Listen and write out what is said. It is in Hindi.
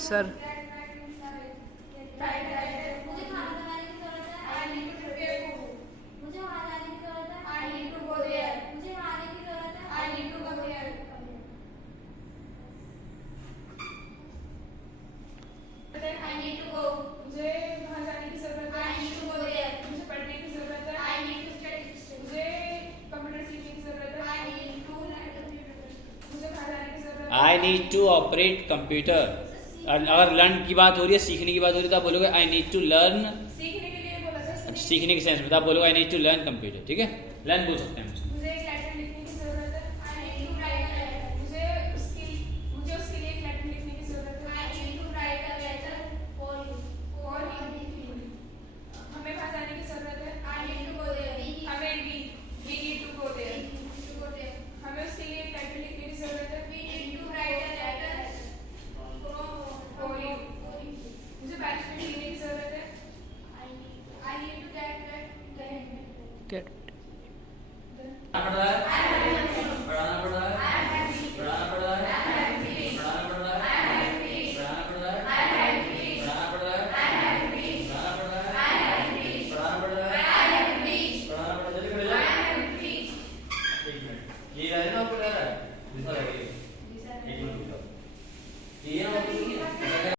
Sir I need to operate computer. अगर लर्न की बात हो रही है, सीखने की बात हो रही है, तो आप बोलोगे आई नीड टू लर्न। सीखने के लिए बोला था। अच्छा, सीखने के सेंस में तो आप बोलोगे I need to learn computer. ठीक है, लर्न बोल सकते हैं हम। मुझे एक लेटर लिखने की जरूरत है। I need to write a letter. मुझे उसके लिए एक लेटर लिखने की जरूरत है। I need to write a letter for you. हमें वहां जाने की जरूरत है। I need to go there. हमें we need to go there. हमें उसके लिए एक लेटर लिखने की जरूरत है। We need to write a letter for you. मुझे बैच में लिखने की जरूरत है। I need to get